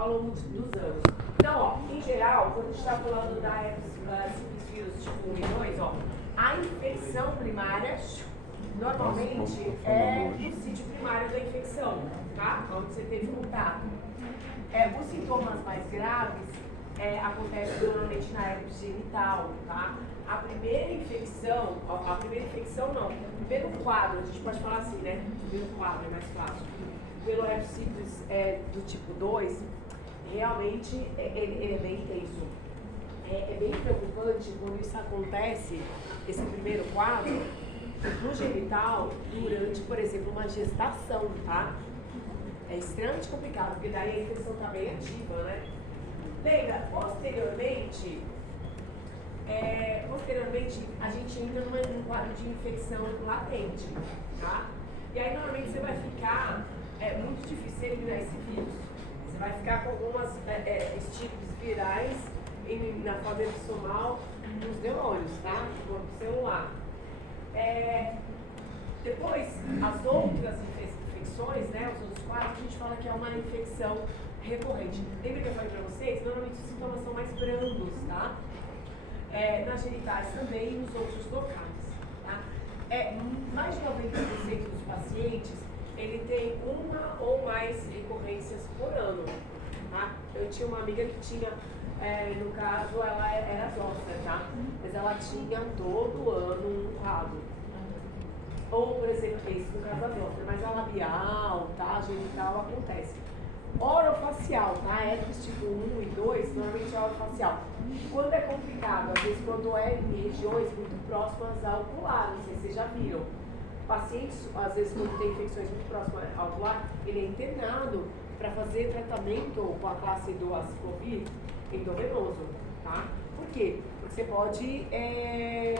ao longo dos anos. Então, ó, em geral, quando a gente está falando da herpes simples vírus tipo 1 e 2, ó, a infecção primária normalmente é no sítio primário da infecção, tá? Onde você teve contato. Os sintomas mais graves acontecem normalmente na herpes genital, tá? A primeira infecção não, o primeiro quadro, a gente pode falar assim, né? O primeiro quadro é mais fácil. Pelo herpes simples do tipo 2, realmente ele é bem intenso. É bem preocupante quando isso acontece, esse primeiro quadro, no genital, durante, por exemplo, uma gestação, tá? É extremamente complicado, porque daí a infecção está bem ativa, né? Lembra, posteriormente, a gente entra num quadro de infecção latente, tá? E aí, normalmente, você vai ficar, muito difícil eliminar esse vírus. Você vai ficar com algumas estípulas virais na forma episomal nos neurônios, tá? No corpo celular. Depois, as outras infecções, né, os outros quadros, a gente fala que é uma infecção recorrente. Lembra que eu falei pra vocês? Normalmente os sintomas são mais brandos, tá? Nas genitais também e nos outros locais, tá? Mais de 90% dos pacientes, ele tem uma ou mais recorrências por ano, tá? Eu tinha uma amiga que tinha, no caso, ela era zoster, tá? Mas ela tinha todo ano um quadro. Ou, por exemplo, esse no caso da zoster, mas a labial, tá? Genital acontece. Orofacial, tá? Herpes tipo 1 e 2, normalmente é orofacial. Quando é complicado, às vezes quando é em regiões muito próximas ao ocular, não sei se vocês já viram. Pacientes, às vezes quando tem infecções muito próximas ao ocular, ele é internado para fazer tratamento com a classe do aciclovir endovenoso, tá? Por quê? Porque você pode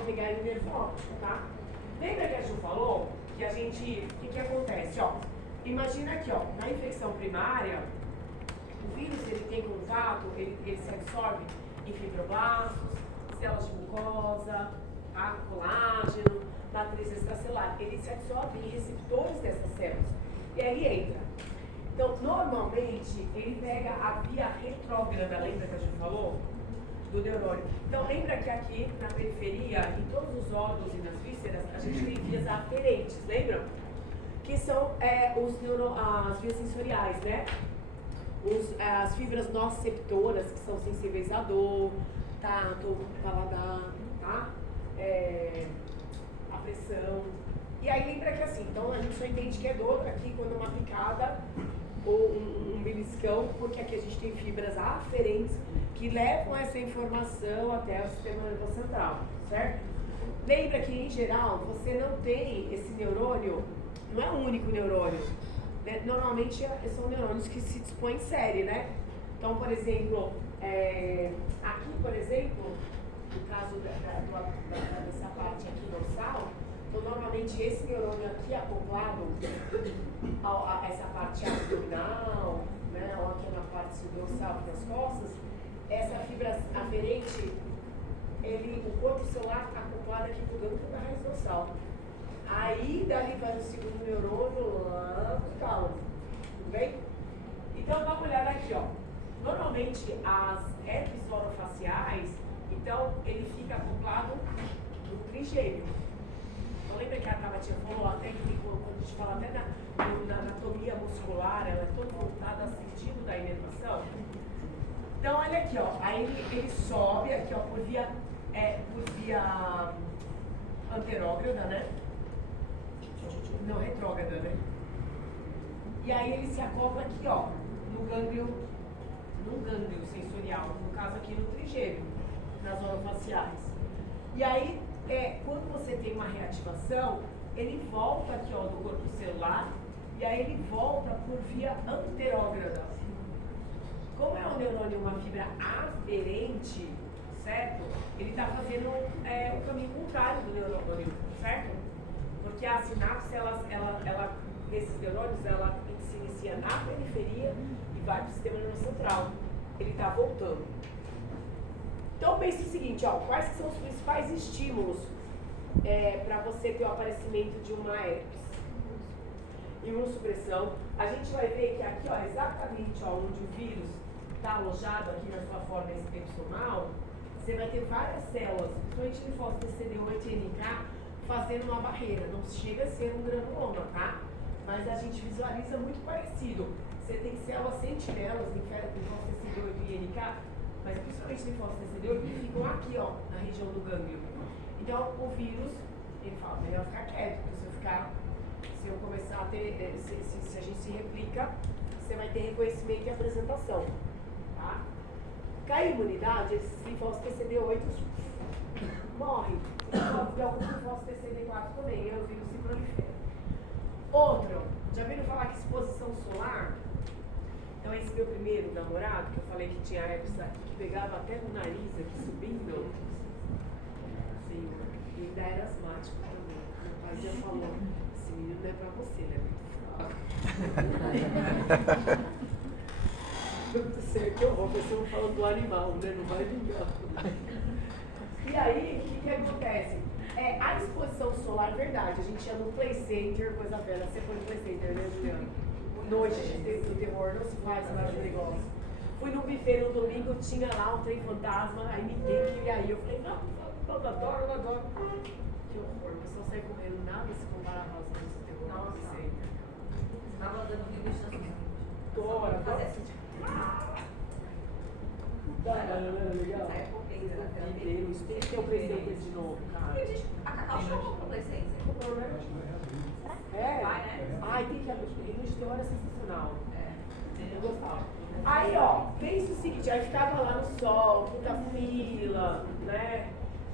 pegar ele nervo óptico, tá? Lembra que a Ju falou que a gente, o que acontece, ó? Imagina aqui, ó, na infecção primária, o vírus ele tem contato, ele se absorve em fibroblastos, células de mucosa, tá? Colágeno, matriz extracelular. Ele se absorve em receptores dessas células e aí ele entra. Então, normalmente, ele pega a via retrógrada, lembra que a gente falou? Do neurônio. Então, lembra que aqui na periferia, em todos os órgãos e nas vísceras, a gente tem vias aferentes, lembram? Que são as vias sensoriais, né? As fibras nociceptoras, que são sensíveis à dor, tato, paladar, tá? A pressão. E aí lembra que assim, então a gente só entende que é dor aqui quando uma picada ou um beliscão, porque aqui a gente tem fibras aferentes que levam essa informação até o sistema nervoso central, certo? Lembra que, em geral, você não tem esse neurônio, não é o único neurônio, né? Normalmente são neurônios que se dispõem em série, né? Então, por exemplo, aqui, por exemplo, no caso dessa parte aqui dorsal, então, normalmente esse neurônio aqui acoplado a essa parte abdominal, né, ou aqui na parte dorsal das costas, essa fibra aferente, o corpo celular acoplado aqui por dentro da raiz dorsal. Aí dali vai o segundo neurônio lá no tálamo, tudo bem? Então dá uma olhada aqui, ó. Normalmente as herpes orofaciais, então ele fica acoplado no trigêmeo. Então lembra que a Tabatinha falou até que quando a gente fala até na anatomia muscular, ela é toda voltada ao sentido da inervação? Então olha aqui, ó, aí ele sobe aqui, ó, por via anterógrada, né? Não, retrógrada, né? E aí ele se acopla aqui, ó, no gânglio sensorial, no caso aqui no trigêmeo, nas orofaciais. E aí, quando você tem uma reativação, ele volta aqui, ó, do corpo celular, e aí ele volta por via anterógrada. Como é um neurônio, uma fibra aferente, certo? Ele está fazendo o caminho contrário do neurônio, certo? Porque a sinapse, nesses neurônios, ela se inicia na periferia e vai para o sistema nervoso central. Ele está voltando. Então pense o seguinte, ó, quais são os principais estímulos para você ter o aparecimento de uma herpes? Imunossupressão. A gente vai ver que aqui, ó, exatamente ó, onde o vírus está alojado aqui na sua forma excepcional, você vai ter várias células, principalmente linfócitos TCD8 e NK, fazendo uma barreira. Não chega a ser um granuloma, tá? Mas a gente visualiza muito parecido. Você tem células sentinelas, linfócitos TCD8 e NK, mas principalmente linfócitos TCD8, que ficam aqui, ó, na região do gânglio. Então, o vírus, ele fala, melhor ficar quieto, porque se eu começar a ter, se a gente se replica, você vai ter reconhecimento e apresentação, tá? Cai a imunidade, esses linfócitos TCD8 morrem. Você pode ter alguns linfócitos TCD4 também, e o vírus se prolifera. Outro, já viram falar que exposição solar? Então esse meu primeiro namorado, que eu falei que tinha herpes aqui, que pegava até no nariz aqui subindo, assim, e ainda era asmático também. Meu pai já falou, esse menino não é pra você, ele é muito fraco. Não sei, que horror, vocês estão falando do animal, né? Não vai vingar. E aí, o que acontece? A exposição solar, verdade, a gente ia no Play Center, coisa velha, você foi no Play Center, né, Juliana? Noite do terror, não se faz mais negócio. Fui no buffet no domingo, tinha lá um trem fantasma, aí ninguém queria ir. Eu falei, não, eu adoro. Que horror, o pessoal sai correndo, nada se compara a Rosa do terror. Nossa, estava dando degustação. Adoro. Legal. Tem que ter o Play Center de novo, cara. A Cacau chamou pro Play Center. É? Vai, né? Ai, tem que abrir. Ele de terror é sensacional. Eu gostava. Aí, ó, pensa o seguinte, aí ficava lá no sol, muita fila, né?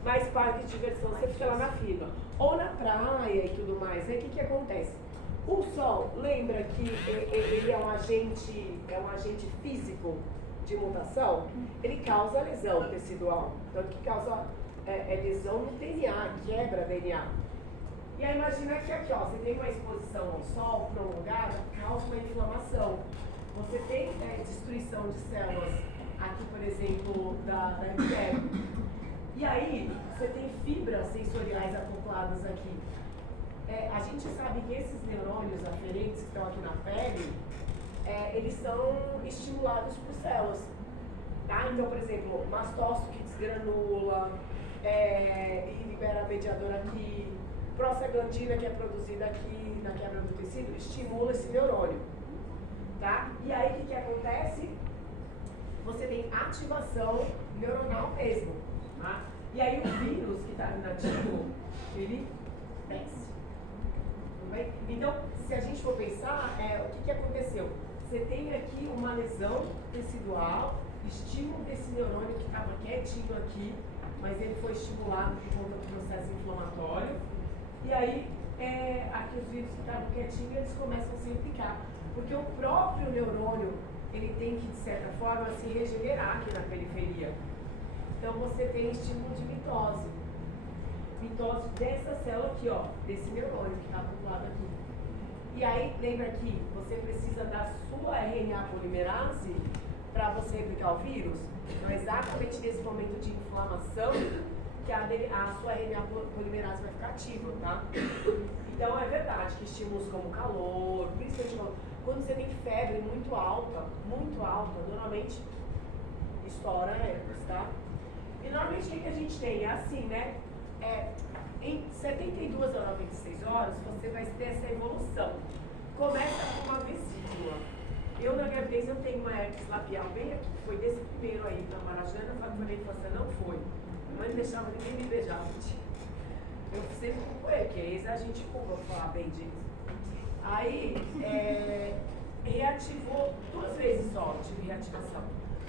Mais parque de diversão, você fica lá na fila. Ou na praia e tudo mais. Aí o que acontece? O sol, lembra que ele é um agente físico de mutação? Ele causa lesão tecidual. Tanto que causa lesão no DNA, quebra DNA. E aí imagina que aqui, ó, você tem uma exposição ao sol prolongada, causa uma inflamação. Você tem destruição de células aqui, por exemplo, da epiderme. E aí, você tem fibras sensoriais acopladas aqui. A gente sabe que esses neurônios aferentes que estão aqui na pele, eles são estimulados por células. Tá? Então, por exemplo, mastócito que desgranula, e libera mediador aqui, prostaglandina que é produzida aqui na quebra do tecido, estimula esse neurônio. Tá? E aí o que acontece? Você tem ativação neuronal mesmo. Tá? E aí o vírus que está inativo, ele desce. Tudo bem? Então, se a gente for pensar, o que aconteceu? Você tem aqui uma lesão tecidual, estímulo desse neurônio que estava quietinho aqui, mas ele foi estimulado por conta do processo inflamatório. E aí, aqui os vírus que estavam quietinhos, eles começam a se replicar. Porque o próprio neurônio, ele tem que, de certa forma, se regenerar aqui na periferia. Então, você tem estímulo de mitose. Mitose dessa célula aqui, ó, desse neurônio que está acoplado aqui. E aí, lembra que você precisa da sua RNA polimerase para você replicar o vírus? Então, é exatamente nesse momento de inflamação que a sua RNA polimerase vai ficar ativa, tá? Então, é verdade que estímulos como calor, principalmente quando você tem febre muito alta, normalmente estoura herpes, tá? E normalmente o que a gente tem? É assim, né? Em 72 a 96 horas, você vai ter essa evolução. Começa com uma vesícula. Eu, na gravidez, eu tenho uma herpes labial bem aqui. Foi desse primeiro aí, na Marajana, na infância não foi. Minha mãe não deixava ninguém me beijar. Eu sempre culpo ele, que ex a gente culpa, vou falar bem disso. Aí, reativou 2 vezes só, tive reativação.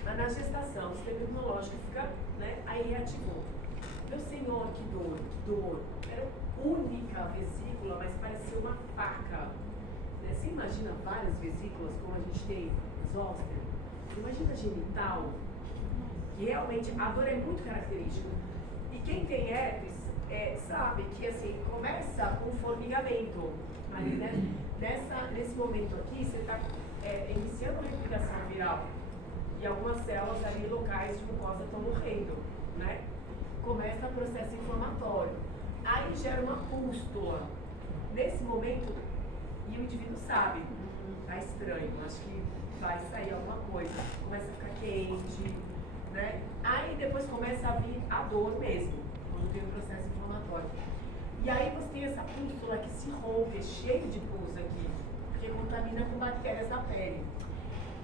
Mas na gestação, o sistema imunológico fica, né? Aí reativou. Meu senhor, que dor. Era a única vesícula, mas parecia uma faca. Você imagina várias vesículas, como a gente tem zoster? Imagina genital, que realmente a dor é muito característica. E quem tem herpes sabe que assim, começa com formigamento. Ali, né? Nesse momento aqui, você está iniciando a replicação viral. E algumas células ali locais de mucosa estão morrendo, né? Começa o processo inflamatório. Aí gera uma pústula. Nesse momento, e o indivíduo sabe, tá estranho, acho que vai sair alguma coisa. Começa a ficar quente, né? Aí depois começa a vir a dor mesmo, quando tem um processo inflamatório. E aí você tem essa pústula que se rompe, cheio de pus aqui, porque contamina com bactérias da pele.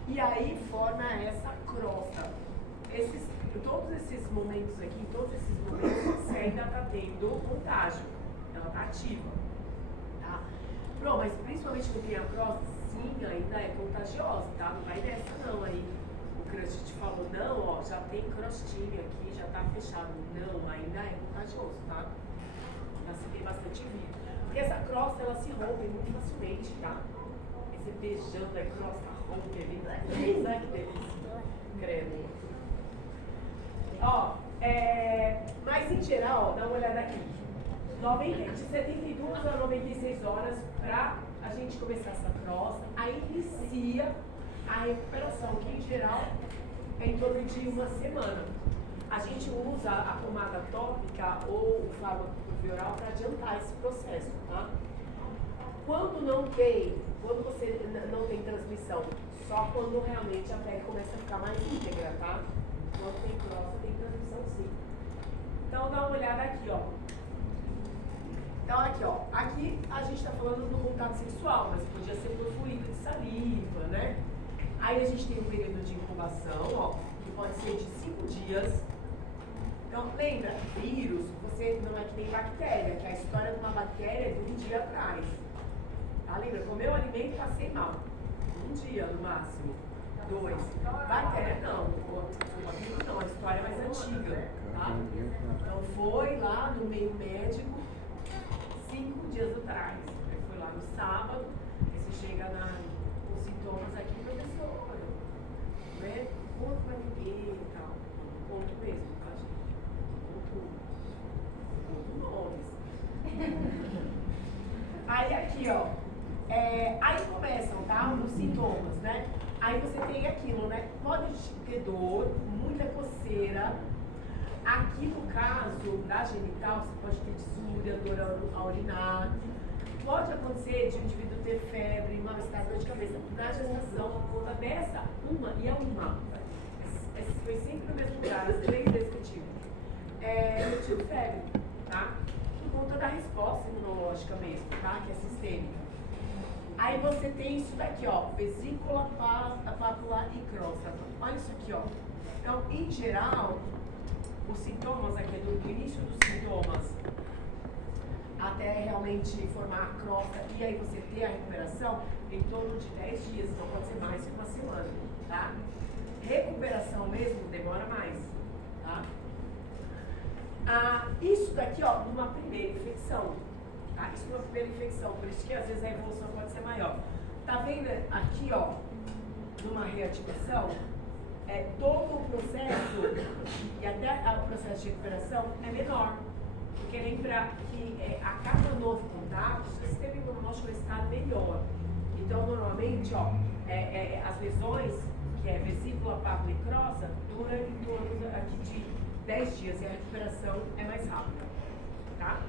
E aí forma essa crosta. Todos esses momentos aqui, você ainda está tendo contágio. Ela está ativa. Tá? Pronto, mas principalmente quem tem a crosta, sim, ainda é contagiosa, tá? Não vai nessa não aí. O crush te falou, não, ó, já tem crostinha aqui, já tá fechado. Não, ainda é contagioso, tá? Você tem bastante vírus. Porque essa crosta, ela se rompe muito facilmente, tá? Você beijando a crosta rompe ali, né? Que delícia. Credo. Ó, mas em geral, ó, dá uma olhada aqui. De 72 a 96 horas para a gente começar essa crosta, aí inicia a recuperação, que em geral é em torno de uma semana. A gente usa a pomada tópica ou o fármaco oral para adiantar esse processo, tá? Quando você não tem transmissão, só quando realmente a pele começa a ficar mais íntegra, tá? Quando tem crosta, tem transmissão sim. Então dá uma olhada aqui, ó. Então aqui, ó. Aqui a gente está falando do contato sexual, mas podia ser por fluido de saliva, né? Aí a gente tem um período de incubação, ó, que pode ser de 5 dias. Então, lembra, vírus, você não é que nem bactéria, que a história de uma bactéria é de um dia atrás. Tá? Lembra, comeu alimento e passei mal. Um dia no máximo. 2. Bactéria não. Vírus não, a história é mais antiga. Tá? Então foi lá no meio médico 5 dias atrás. Aí foi lá no sábado, aí você chega com sintomas aqui, professora, né? Conto pra ninguém e tal. Conto mesmo, tá, gente? Conto nomes. Aí aqui, ó. Aí começam, tá? Os sintomas, né? Aí você tem aquilo, né? Pode ter dor, muita coceira. Aqui no caso da genital, você pode ter disúria, dor ao urinar. Pode acontecer de um indivíduo ter febre, mal-estar, dor de cabeça. Na gestação, por conta dessa, uma. Foi sempre no mesmo lugar, as 3 vezes que eu tive. Eu tive febre, tá? Por conta da resposta imunológica mesmo, tá? Que é sistêmica. Aí você tem isso daqui, ó, vesícula, pápula e crosta. Olha isso aqui, ó. Então, em geral, os sintomas aqui, do início dos sintomas até realmente formar a crosta e aí você ter a recuperação, em torno de 10 dias, então pode ser mais que uma semana, tá? Recuperação mesmo demora mais, tá? Isso daqui, ó, numa primeira infecção, tá? Isso numa primeira infecção, por isso que às vezes a evolução pode ser maior. Tá vendo aqui, ó, numa reativação, todo o processo e até o processo de recuperação é menor. Porque lembra que a cada novo contato, o sistema imunológico está melhor. Então, normalmente, ó, as lesões, que é vesícula, pápula e crosta, duram em torno aqui de 10 dias e a recuperação é mais rápida, tá?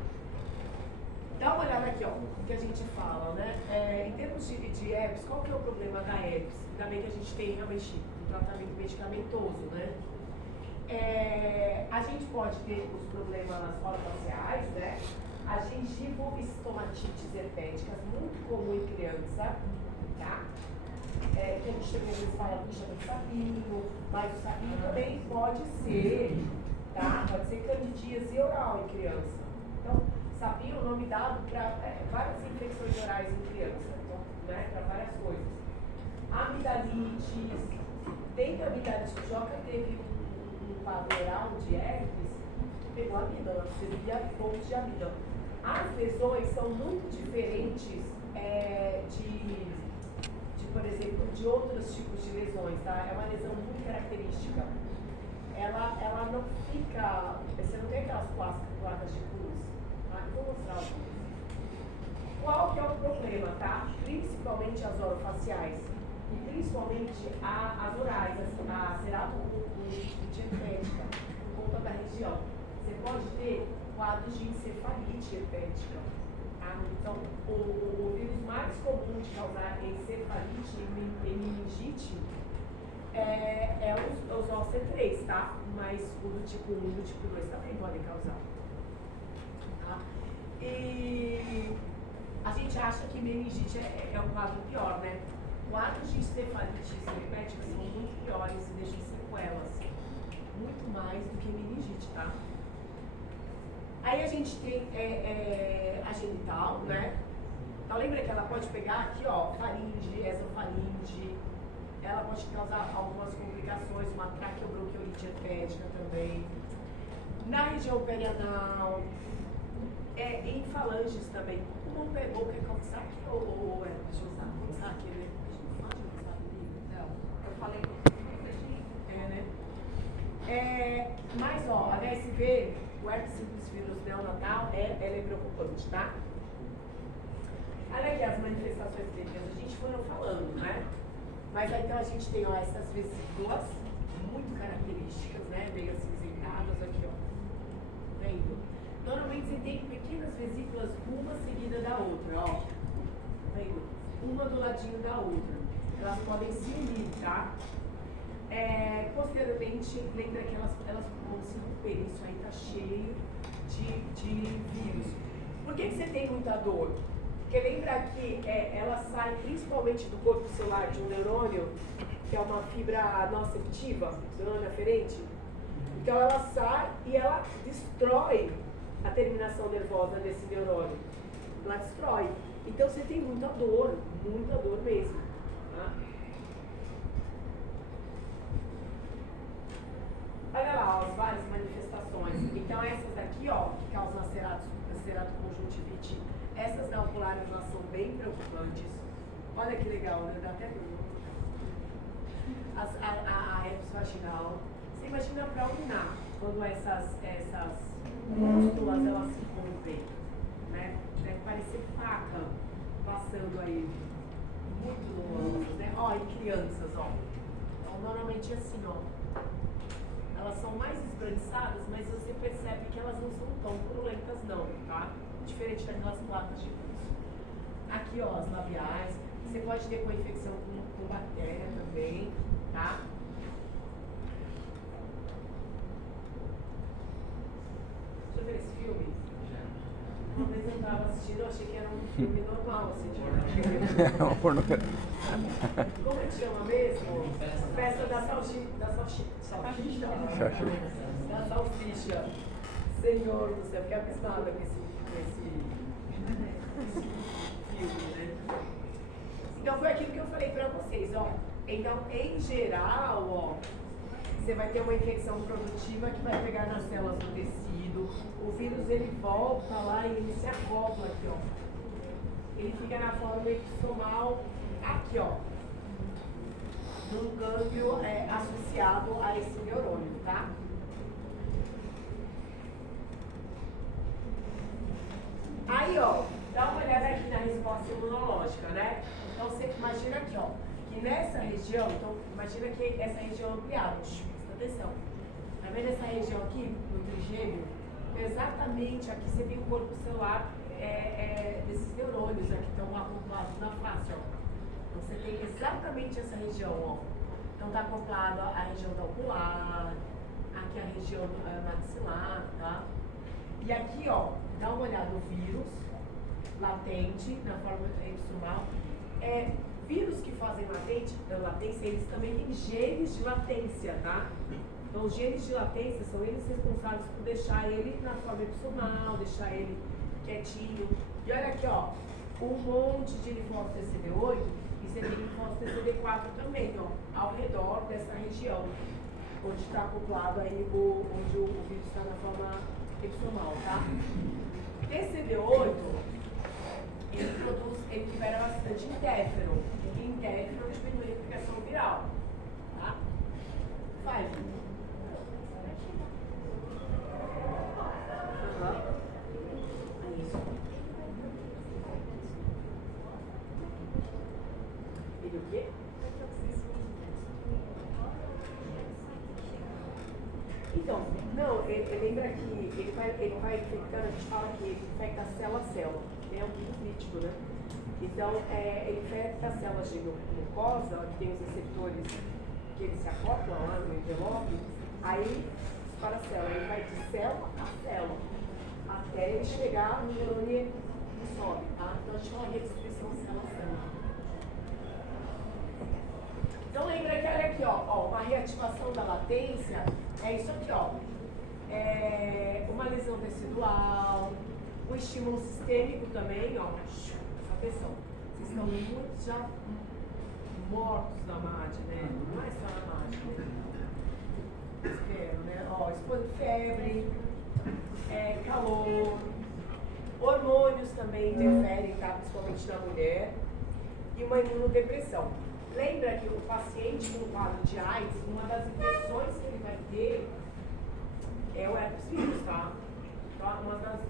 Dá uma olhada aqui, ó, o que a gente fala, né? Em termos de herpes, qual que é o problema da herpes? Ainda bem que a gente tem realmente um tratamento medicamentoso, né? A gente pode ter os problemas orofaciais, né? A gengivostomatites herpéticas, muito comum em criança, tá? Que a gente também às vezes fala que chama de sapinho, mas o sapinho também pode ser, tá? Pode ser candidíase oral em criança. Então, sapinho é o nome dado para várias infecções orais em criança, então, né? Para várias coisas. Amidalite, dentro da amidalite, o Joca teve um quadro oral de herpes, pegou amígdala, você via pontos de amígdala. As lesões são muito diferentes por exemplo, de outros tipos de lesões, tá? É uma lesão muito característica. Ela não fica, você não tem aquelas placas de pus, tá? Eu vou mostrar algumas. Qual que é o problema, tá? Principalmente as orofaciais e principalmente as orais, a ceratoconjuntivite herpética, por conta da região. Você pode ter quadros de encefalite herpética, tá? Então, o vírus mais comum de causar encefalite e meningite é os OC3, tá? Mas o do tipo 1 e do tipo 2 também podem causar. Tá? E a gente acha que meningite é um quadro pior, né? Quadros de encefalite herpética são muito piores e deixam sequelas. Muito mais do que meningite, tá? Aí a gente tem a genital, né? Então lembra que ela pode pegar aqui, ó, faringe, esofaringe. Ela pode causar algumas complicações, uma traqueobronquiolite herpética também. Na região perianal, em falanges também. Como pegou, quer começar aqui ou deixa eu usar? Começar aqui, né? Não, eu falei né? Mas, ó, a HSV, o herpes simplex vírus neonatal, ela é preocupante, tá? Olha aqui as manifestações clínicas, a gente foram falando, né? Mas aí, então a gente tem, ó, essas vesículas muito características, né? Meio acinzentadas aqui, ó. Vendo? Normalmente você tem pequenas vesículas, uma seguida da outra, ó. Vendo? Uma do ladinho da outra. Elas podem se unir, tá? Posteriormente, lembra que elas vão se romper. Isso aí tá cheio de vírus. Por que você tem muita dor? Porque lembra que ela sai principalmente do corpo celular de um neurônio, que é uma fibra nociceptiva, neurônio aferente. Então ela sai e ela destrói a terminação nervosa desse neurônio. Ela destrói. Então você tem muita dor mesmo. Tá? Olha lá, ó, as várias manifestações. Então essas daqui, ó, que causam acerato conjuntivite, essas da oculares, elas são bem preocupantes. Olha que legal, né? Dá até dor. A herpes vaginal. Você imagina para urinar, quando essas pústulas, elas se rompem, né? Deve parecer faca passando aí. Muito dolorosas, né? Ó, em crianças, ó. Então, normalmente é assim, ó. Elas são mais esbranquiçadas, mas você percebe que elas não são tão purulentas não, tá? Diferente daquelas placas de pulso. Aqui, ó, as labiais. Você pode ter com infecção com bactéria também, tá? Deixa eu ver esse filme. Uma vez eu estava assistindo, eu achei que era um filme normal, assim, tipo. É porno. Como é que chama mesmo? Festa da salsicha. Da salsicha. Senhor do céu, fiquei abismada com esse filme, né? Então foi aquilo que eu falei pra vocês, ó. Então, em geral, ó, você vai ter uma infecção produtiva que vai pegar nas células do tecido. O vírus, ele volta lá e ele se acopla aqui, ó. Ele fica na forma episomal aqui, ó. Num gânglio associado a esse neurônio, tá? Aí, ó, dá uma olhada aqui na resposta imunológica, né? Então, você imagina aqui, ó, que nessa região, então, imagina que essa região ampliada, presta atenção. Tá vendo essa região aqui, no trigêmeo? Exatamente aqui você tem o corpo celular desses neurônios aqui que estão acoplados na face, ó. Então, você tem exatamente essa região, ó. Então, tá acoplado a região da ocular, aqui a região maxilar, tá? E aqui, ó, dá uma olhada no vírus latente, na forma episomal. Vírus que fazem latência, eles também têm genes de latência, tá? Então, os genes de latência são eles responsáveis por deixar ele na forma episomal, deixar ele quietinho. E olha aqui, ó, um monte de linfócito TCD8 e você tem linfócito TCD4 também, ó, ao redor dessa região, onde está acoplado aí onde o vírus está na forma episomal, tá? TCD8, ele libera bastante interferon. E interferon diminui a replicação viral, tá? Vai. Isso. Ele o quê? Então, não, lembra que ele vai infectando, a gente fala que ele infecta célula a célula. porque é um vírus lítico, né? Então, ele infecta as células de mucosa, que tem os receptores que eles se acoplam lá no envelope, aí para a célula, ele vai de célula a célula, até ele chegar no neurônio que sobe, tá? Então a gente fala redistribuição célula a célula. Então lembra que olha aqui, ó, uma reativação da latência é isso aqui, ó. Uma lesão tecidual, um estímulo sistêmico também, ó. Atenção, vocês estão muito já mortos na MAD, né? Não é só na MAD. Espero, né? Ó, febre, calor, hormônios também interferem, tá? Principalmente na mulher, e uma imunodepressão. Lembra que o paciente com quadro de AIDS, uma das infecções que ele vai ter é o herpes vírus, tá? Então, uma das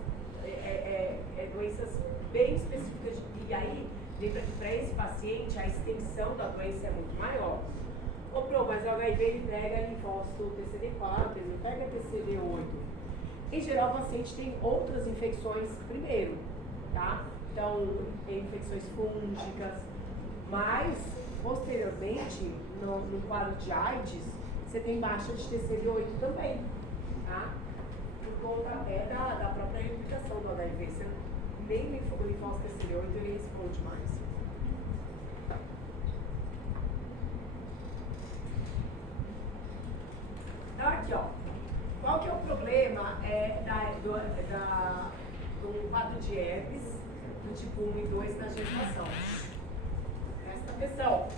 doenças bem específicas. E aí, lembra que para esse paciente a extensão da doença é muito maior. Mas o HIV ele pega linfócito TCD4, ele pega TCD8. Em geral, o paciente tem outras infecções primeiro, tá? Então, tem infecções fúngicas, mas posteriormente, no quadro de AIDS, você tem baixa de TCD8 também, tá? Por conta até da própria replicação do HIV. Você nem o linfócito TCD8 ele responde mais. Então aqui, ó, qual que é o problema do quadro de herpes do tipo 1 e 2 na gestação? Presta atenção.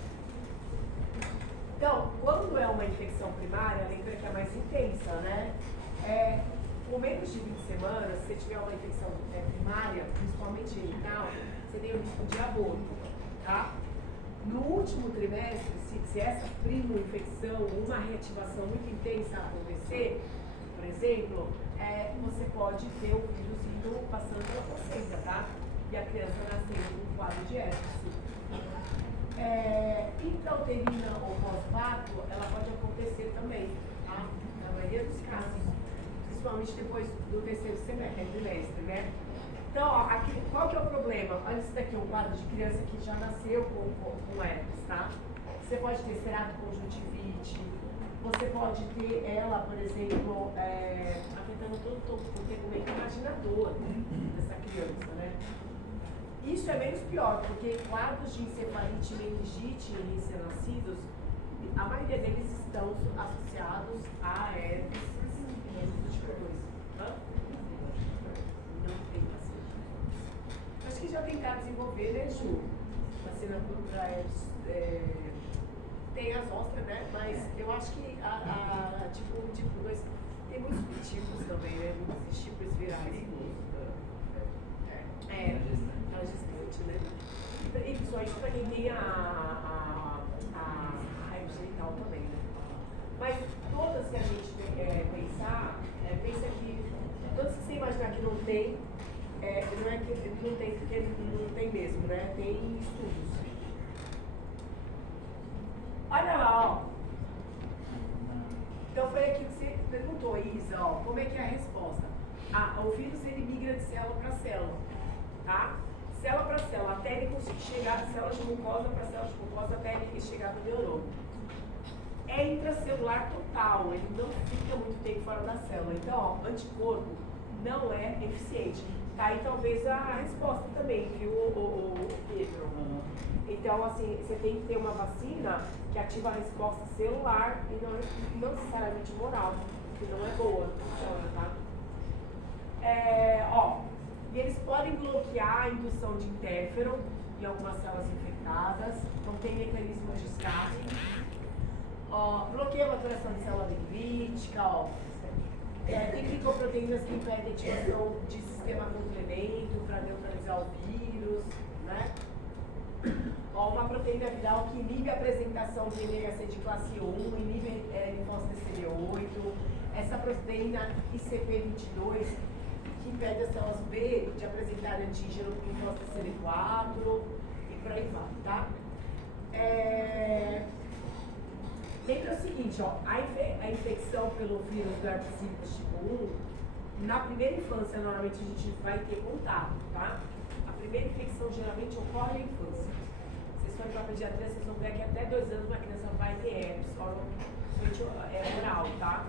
Então, quando é uma infecção primária, lembra que é mais intensa, né? Com menos de 20 semanas, se você tiver uma infecção primária, principalmente genital, você tem o risco de aborto, tá? No último trimestre, se essa prima infecção, uma reativação muito intensa acontecer, por exemplo, você pode ter o vírus indo passando pela placenta, tá? E a criança nascendo com um quadro de herpes. Intrauterina ou pós-parto, ela pode acontecer também, tá? Na maioria dos casos, principalmente depois do terceiro trimestre, né? Então, ó, aqui, qual que é o problema? Olha isso daqui, um quadro de criança que já nasceu com herpes, tá? Você pode ter ceratoconsjuntivite, você pode ter ela, por exemplo, afetando todo o tegumento imaginador dessa criança, né? Isso é menos pior, porque quadros de encefalite e meningite em recém-nascidos, a maioria deles estão associados a herpes do tipo 2. Não tem vacina. Acho que já tentaram desenvolver, né, Ju? Vacina contra herpes. Tem as ostras, né? Mas eu acho que tipo 2 tem muitos tipos também, né? Muitos tipos virais. A gestante, né? E principalmente para quem tem a raiva genital também, né? Mas todas que a gente pensar, pensa que todas que você imaginar que não tem, não é que não tem porque não tem mesmo, né? Tem estudos. Olha lá, ó. Então foi aqui que você perguntou, Isa, ó, como é que é a resposta? O vírus ele migra de célula para célula, tá? Célula para célula, até ele conseguir chegar de células de mucosa para células de mucosa, até ele chegar no neurônio. É intracelular total, ele não fica muito tempo fora da célula. Então, ó, anticorpo não é eficiente. Tá aí talvez a resposta também, viu, Pedro? Então, assim, você tem que ter uma vacina que ativa a resposta celular e não necessariamente moral, que não é boa, funciona, tá? E eles podem bloquear a indução de interferon em algumas células infectadas, não tem mecanismo de escape. Bloqueia a maturação de célula dendrítica, tem glicoproteínas que impedem a ativação de sistema complemento para neutralizar o vírus, né? Uma proteína viral que inibe a apresentação de MHC de classe 1, inibe linfócito TCD8, essa proteína ICP22 que impede as células B de apresentar antígeno linfócito TCD4 e por aí vai, tá? Lembra o seguinte, ó, a infecção pelo vírus do herpes simplex tipo 1, na primeira infância, normalmente a gente vai ter contato, tá? A primeira infecção geralmente ocorre na infância. Vocês forem para a pediatria, vocês vão ver que até 2 anos uma criança vai ter herpes, oral, tá?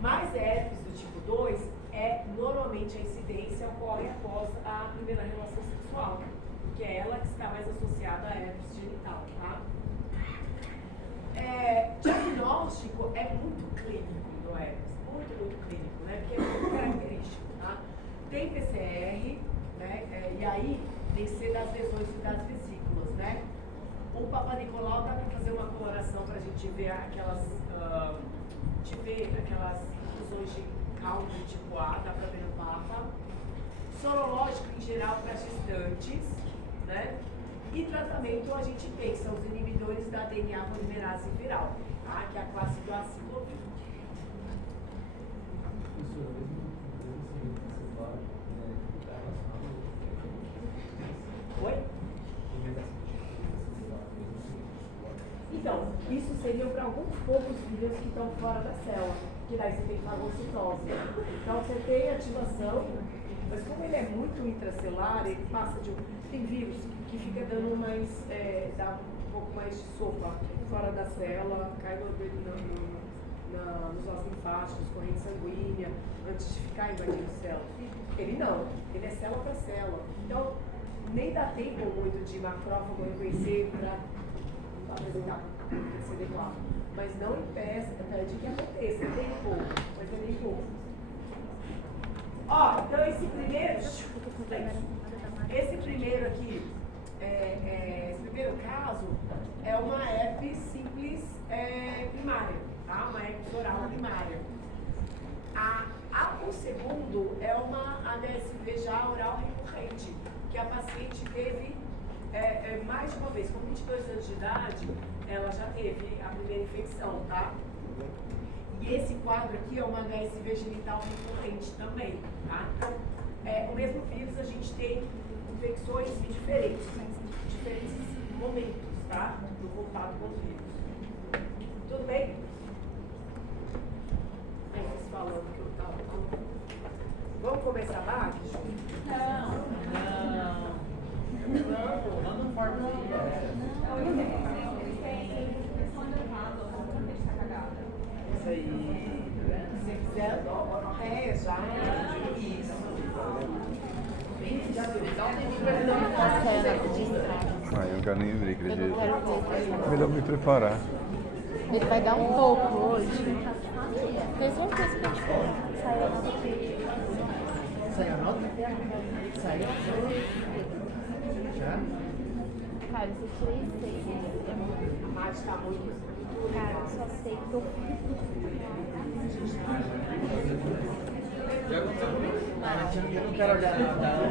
Mas herpes do tipo 2, normalmente a incidência ocorre após a primeira relação sexual, porque é ela que está mais associada a herpes genital, tá? Diagnóstico é muito clínico do herpes, muito clínico, né? Porque é muito característico, tá? Tem PCR, né? E aí tem que ser das lesões e das vesículas, né? O Papa Nicolau dá para fazer uma coloração para a gente ver aquelas infusões de cálculo tipo A, dá para ver no Papa. Sorológico em geral para gestantes, né? E tratamento a gente tem, são os inibidores da DNA polimerase viral, tá? Que é a classe do aciclovir. Oi? Então, isso seria para alguns poucos vírus que estão fora da célula, que daí você tem fagocitose. Então você tem ativação, mas como ele é muito intracelular, ele passa de tem vírus que fica dando mais, dá um pouco mais de sopa fora da célula, cai nos vasos linfáticos, corrente sanguínea, antes de ficar invadindo célula. Ele não, ele é célula para célula. Então, nem dá tempo muito de macrófago reconhecer para apresentar CD4. Mas não impede que aconteça, tem pouco, mas é bem pouco. Ó, então esse primeiro aqui, esse primeiro caso é uma herpes simples primária, tá? Uma herpes oral primária. O segundo é uma HSV já oral recorrente, que a paciente teve mais de uma vez, com 22 anos de idade, ela já teve a primeira infecção, tá? E esse quadro aqui é uma HSV genital recorrente também, tá? Então, o mesmo vírus, a gente tem infecções diferentes momentos, tá? No contato com o vírus. Tudo bem? Vocês falando que eu tava... Vamos começar a BAC? Não. Manda um forma isso aí. Se quiser, já. Isso. Eu não quero nem ver, acredito. Melhor me preparar. Ele vai dar um toco hoje. Tem certeza que a gente for. Saiu a nota. Saiu a nota? Saiu? Já? Cara, eu tirei 6. A Mari está muito. Cara, eu só sei que eu Eu não quero olhar nada.